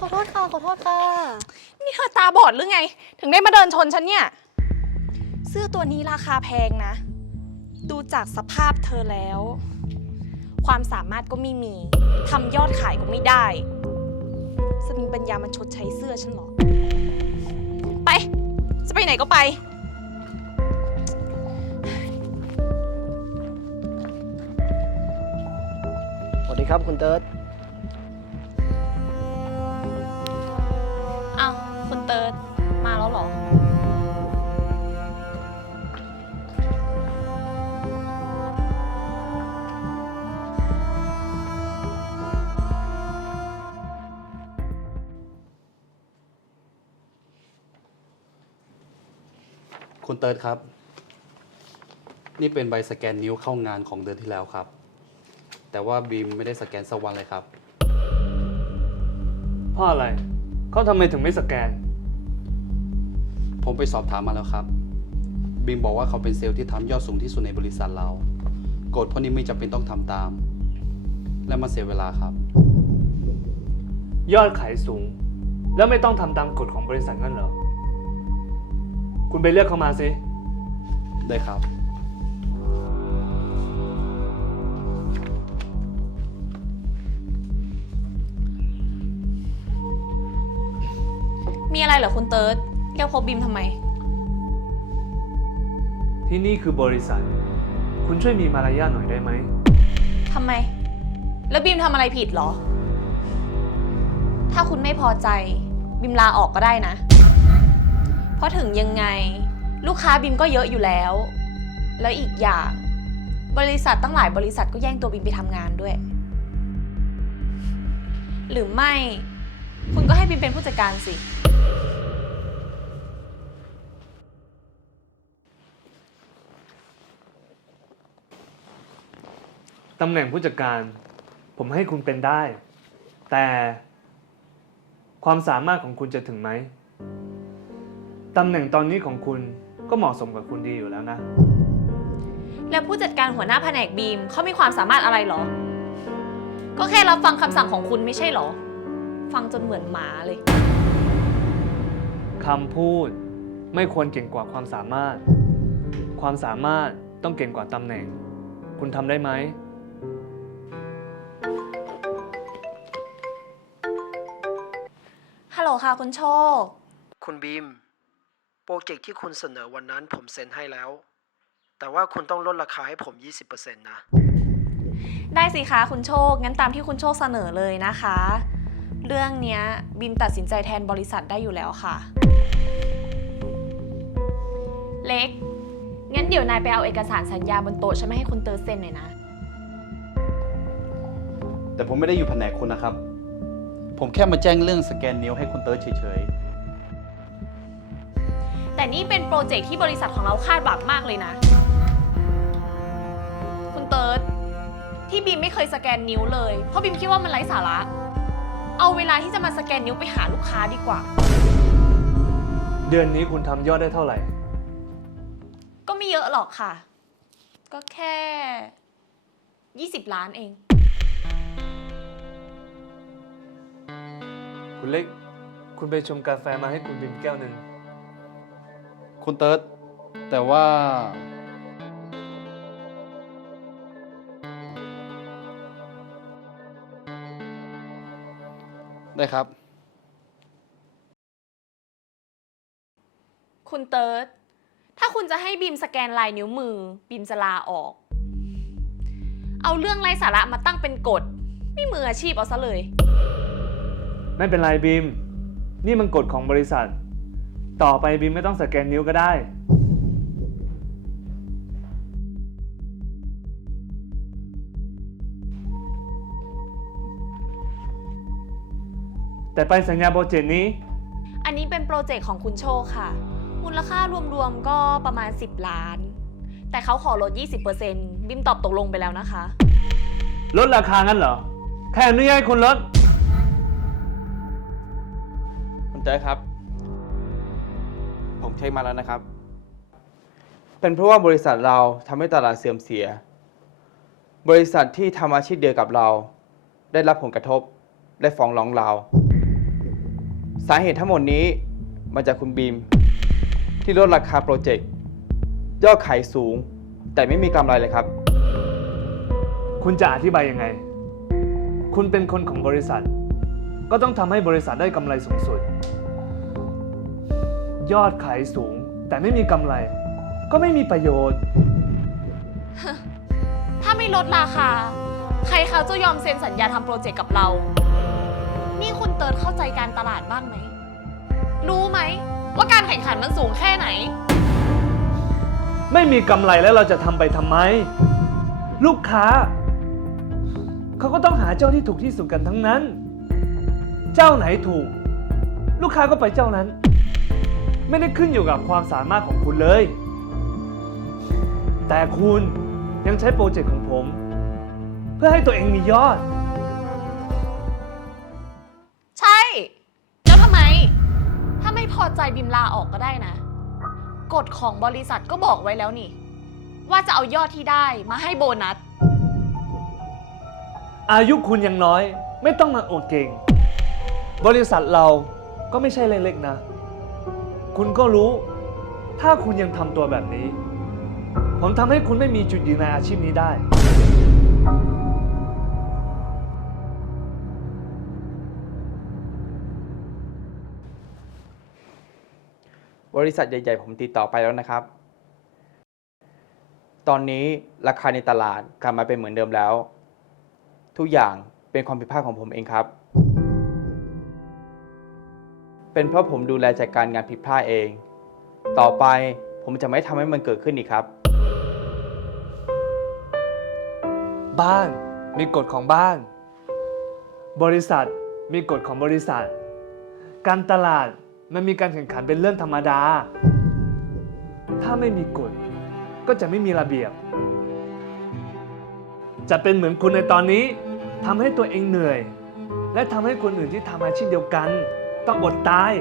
ขอโทษค่ะ ขอโทษค่ะ นี่เธอตาบอดหรือไง ถึงได้มาเดินชนฉันเนี่ย เสื้อตัวนี้ราคาแพงนะ ดูจากสภาพเธอแล้ว ความสามารถก็ไม่มีทำยอดขายก็ไม่ได้จะมีปัญญามันชดใช้เสื้อฉันเหรอ ไป จะไปไหนก็ไป สวัสดีครับคุณเติร์ด คุณเติร์ดมาแล้วเหรอ คุณเติร์ดครับ นี่เป็นใบสแกนนิ้วเข้างานของเดือนที่แล้วครับ แต่ว่าบีมไม่ได้สแกนสักวันเลยครับ เพราะอะไร เขาทำไมถึงไม่สแกน ผมไปสอบถามมาแล้วครับบีมบอกว่าเขาเป็นเซลล์ที่ทำยอดสูงที่สุดในบริษัทเรา กฎพวกนี้ไม่จำเป็นต้องทำตาม และมันเสียเวลาครับ ยอดขายสูง แล้วไม่ต้องทำตามกฎของบริษัทนั่นเหรอ คุณไปเรียกเขามาสิ ได้ครับ มีอะไรเหรอคุณเติร์ดแกพบบิมทำไม ที่นี่คือบริษัท คุณช่วยมีมารยาทหน่อยได้ไหม ทำไม แล้วบิมทำอะไรผิดเหรอ ถ้าคุณไม่พอใจบิมลาออกก็ได้นะ เพราะถึงยังไง ลูกค้าบิมก็เยอะอยู่แล้ว แล้วอีกอย่าง บริษัทตั้งหลายบริษัทก็แย่งตัวบิมไปทำงานด้วย หรือไม่ คุณก็ให้บิมเป็นผู้จัดการสิ ตำแหน่งผู้จัดการ ผมให้คุณเป็นได้ แต่ความสามารถของคุณจะถึงไหมตำแหน่งตอนนี้ของคุณก็เหมาะสมกับคุณดีอยู่แล้วนะ แล้วผู้จัดการหัวหน้าแผนกบีมเขามีความสามารถอะไรเหรอ ก็แค่รับฟังคำสั่งของคุณไม่ใช่เหรอ ฟังจนเหมือนหมาเลย คำพูดไม่ควรเก่งกว่าความสามารถ ความสามารถต้องเก่งกว่าตำแหน่ง คุณทำได้ไหม ค่ะคุณโชค คุณบีม โปรเจกต์ที่คุณเสนอวันนั้นผมเซ็นให้แล้ว แต่ว่าคุณต้องลดราคาให้ผม 20%นะ ได้สิคะคุณโชค งั้นตามที่คุณโชคเสนอเลยนะคะ เรื่องเนี้ยบีมตัดสินใจแทนบริษัทได้อยู่แล้วค่ะ เล็ก งั้นเดี๋ยวนายไปเอาเอกสารสัญญาบนโต๊ะฉันไม่ให้คุณเตอร์เซ็นหน่อยนะ แต่ผมไม่ได้อยู่แผนกคุณนะครับ ผมแค่มาแจ้งเรื่องสแกนนิ้วให้คุณเติร์ดเฉยแต่นี่เป็นโปรเจกต์ที่บริษัทของเราคาดหวังมากเลยนะ คุณเติร์ดที่บีมไม่เคยสแกนนิ้วเลย เพราะบีมคิดว่ามันไร้สาระ เอาเวลาที่จะมาสแกนนิ้วไปหาลูกค้าดีกว่า เดือนนี้คุณทำยอดได้เท่าไหร่ ก็ไม่เยอะหรอกค่ะ ก็แค่ 20 ล้านเอง คุณเล็ก คุณไปชมกาแฟมาให้คุณบิมแก้วหนึ่งๆคุณเติร์ดแต่ว่า ได้ครับ คุณเติร์ดถ้าคุณจะให้บีมสแกนลายนิ้วมือ บีมจะลาออก เอาเรื่องไร้สาระมาตั้งเป็นกฎ ไม่มืออาชีพเอาซะเลย ไม่เป็นไรบีม นี่มันกฎของบริษัท ต่อไปบีมไม่ต้องสแกนนิ้วก็ได้ แต่ไปสัญญาโปรเจกต์นี้ อันนี้เป็นโปรเจกต์ของคุณโชคค่ะ มูลค่ารวมๆก็ประมาณ 10 ล้าน แต่เขาขอลด 20%บิมตอบตกลงไปแล้วนะคะ ลดราคางั้นเหรอ แค่อนุญาตให้คุณลด เต้ยครับ ผมเช็คมาแล้วนะครับ เป็นเพราะว่าบริษัทเราทำให้ตลาดเสื่อมเสีย บริษัทที่ทำอาชีพเดียวกับเรา ได้รับผลกระทบได้ฟ้องร้องเรา สาเหตุทั้งหมดนี้มาจากคุณบีม ที่ลดราคาโปรเจกต์ยอดขายสูง แต่ไม่มีกำไรเลยครับ คุณจะอธิบายยังไง คุณเป็นคนของบริษัท ก็ต้องทำให้บริษัทได้กำไรสูงสุด ยอดขายสูง แต่ไม่มีกำไร ก็ไม่มีประโยชน์ ถ้าไม่ลดราคา ใครเขาจะยอมเซ็นสัญญาทำโปรเจกต์กับเรา นี่คุณเติร์ดเข้าใจการตลาดบ้างไหม รู้ไหม ว่าการแข่งขันมันสูงแค่ไหน ไม่มีกำไรแล้วเราจะทำไปทำไม ลูกค้า เขาก็ต้องหาเจ้าที่ถูกที่สุดกันทั้งนั้น เจ้าไหนถูก ลูกค้าก็ไปเจ้านั้น ไม่ได้ขึ้นอยู่กับความสามารถของคุณเลย แต่คุณยังใช้โปรเจกต์ของผม เพื่อให้ตัวเองมียอด ใช่ แล้วทำไม ถ้าไม่พอใจบิมลาออกก็ได้นะ กฎของบริษัทก็บอกไว้แล้วนี่ ว่าจะเอายอดที่ได้มาให้โบนัส อายุคุณยังน้อย ไม่ต้องมาอวดเก่ง บริษัทเราก็ไม่ใช่เล็กๆนะ คุณก็รู้ ถ้าคุณยังทำตัวแบบนี้ ผมทำให้คุณไม่มีจุดยืนในอาชีพนี้ได้ บริษัทใหญ่ ๆ ผมติดต่อไปแล้วนะครับ ตอนนี้ราคาในตลาดกลับมาเป็นเหมือนเดิมแล้ว ทุกอย่างเป็นความผิดพลาดของผมเองครับ เป็นเพราะผมดูแลจัดการงานผิดพลาดเอง ต่อไปผมจะไม่ทำให้มันเกิดขึ้นอีกครับ บ้านมีกฎของบ้าน บริษัทมีกฎของบริษัท การตลาดมันมีการแข่งขันเป็นเรื่องธรรมดา ถ้าไม่มีกฎก็จะไม่มีระเบียบ จะเป็นเหมือนคุณในตอนนี้ทำให้ตัวเองเหนื่อย และทำให้คนอื่นที่ทำอาชีพเดียวกัน ต้องอดตาย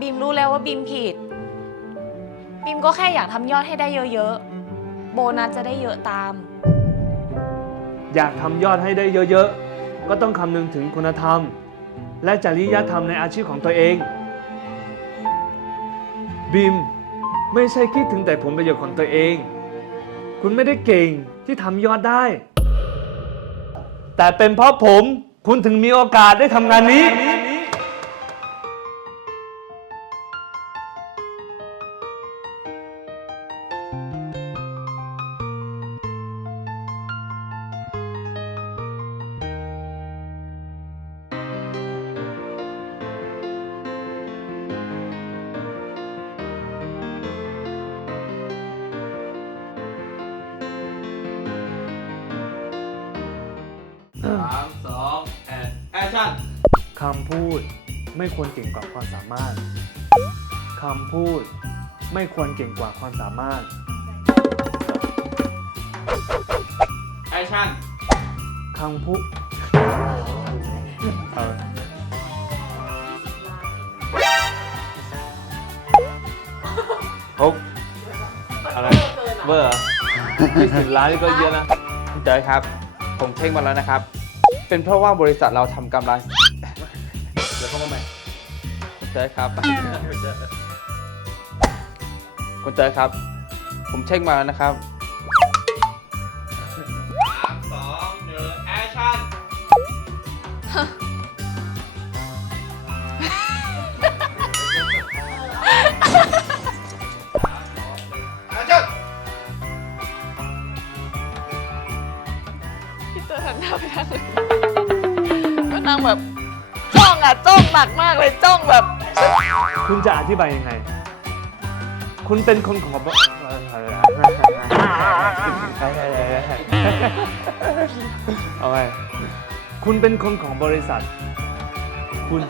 บิมรู้แล้วว่าบิมผิดบิมก็แค่อยากทำยอดให้ได้เยอะๆ โบนัสจะได้เยอะตาม อยากทำยอดให้ได้เยอะๆ ก็ต้องคำนึงถึงคุณธรรม และจริยธรรมในอาชีพของตัวเองบิมไม่ใช่คิดถึงแต่ผลประโยชน์ของตัวเอง คุณไม่ได้เก่งที่ทำยอดได้ แต่เป็นเพราะผม คุณถึงมีโอกาสได้ทำงานนี้ ชั่นคำพูดไม่ควรเก่งกว่าความสามารถ คำพูดไม่ควรเก่งกว่าความสามารถ แอคชั่นคำพูดเออฮกอะไรเบอร์ไม่สิบล้านนี่ก็เยอะนะคุณเต๋อครับ ผมเช็คมาแล้วนะครับ เป็นเพราะว่าบริษัทเราทำกำไรเดี๋ยวเข้ามาใหม่คุณเต๋อครับคุณเต๋อครับ ผมเช็คมาแล้วนะครับสามสองหนึ่งแอคชั่น แบบจ้องอะจ้องหนักมากเลยจ้องแบบ คุณจะอธิบายยังไง คุณเป็นคนของบเอาไงคุณเป็นคนของบริษัท คุณ